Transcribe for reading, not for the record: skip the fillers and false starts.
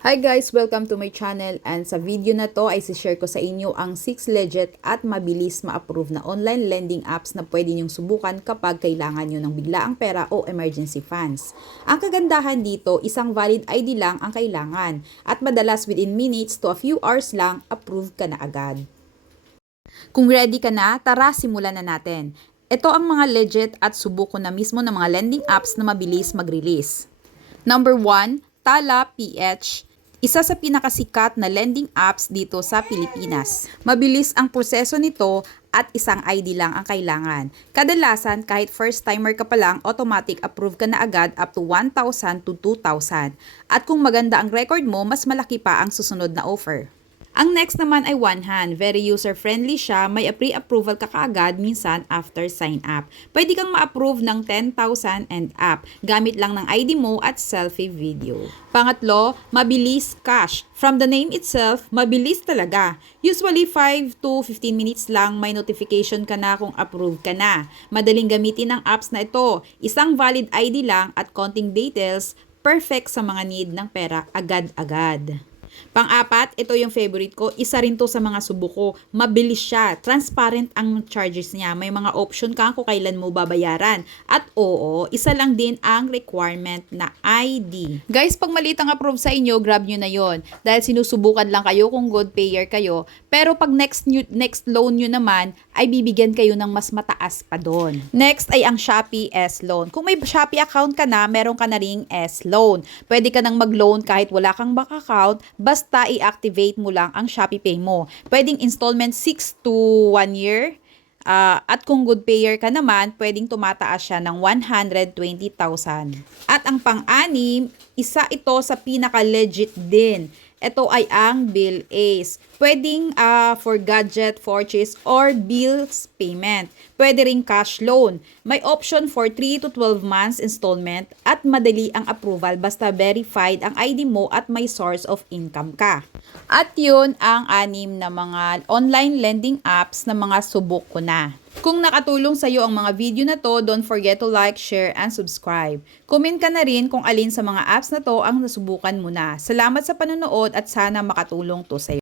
Hi guys! Welcome to my channel, and sa video na to ay share ko sa inyo ang 6 legit at mabilis ma-approve na online lending apps na pwede nyong subukan kapag kailangan nyo ng biglaang pera o emergency funds. Ang kagandahan dito, isang valid ID lang ang kailangan at madalas within minutes to a few hours lang, approve ka na agad. Kung ready ka na, tara simulan na natin. Ito ang mga legit at subuko na mismo ng mga lending apps na mabilis mag-release. Number 1, Tala PH. Isa sa pinakasikat na lending apps dito sa Pilipinas. Mabilis ang proseso nito at isang ID lang ang kailangan. Kadalasan, kahit first timer ka pa lang, automatic approve ka na agad up to 1,000 to 2,000. At kung maganda ang record mo, mas malaki pa ang susunod na offer. Ang next naman ay OneHand. Very user-friendly siya. May pre-approval ka kaagad minsan after sign up. Pwede kang ma-approve ng 10,000 and up. Gamit lang ng ID mo at selfie video. Pangatlo, mabilis cash. From the name itself, mabilis talaga. Usually 5 to 15 minutes lang may notification ka na kung approve ka na. Madaling gamitin ng apps na ito. Isang valid ID lang at konting details, perfect sa mga need ng pera agad-agad. Pang-apat, ito yung favorite ko. Isa rin to sa mga subuko. Mabilis siya. Transparent ang charges niya. May mga option ka kung kailan mo babayaran. At oo, isa lang din ang requirement na ID. Guys, pag maliit ang approve sa inyo, grab nyo na yon. Dahil sinusubukan lang kayo kung good payer kayo. Pero pag next loan nyo naman, ay bibigyan kayo ng mas mataas pa doon. Next ay ang Shopee S-Loan. Kung may Shopee account ka na, meron ka na ring S-Loan. Pwede ka nang mag-loan kahit wala kang bank account, basta i-activate mo lang ang Shopee Pay mo. Pwedeng installment 6 to 1 year. At kung good payer ka naman, pwedeng tumataas siya ng 120,000. At ang pang-anim, isa ito sa pinaka-legit din. Ito ay ang Bill Ace. Pwedeng for gadget purchase or bills payment. Pwede ring cash loan. May option for 3 to 12 months installment at madali ang approval basta verified ang ID mo at may source of income ka. At yun ang 6 na mga online lending apps na mga subok ko na. Kung nakatulong sa iyo ang mga video na to, don't forget to like, share, and subscribe. Comment ka na rin kung alin sa mga apps na to ang nasubukan mo na. Salamat sa panonood at sana makatulong to sa iyo.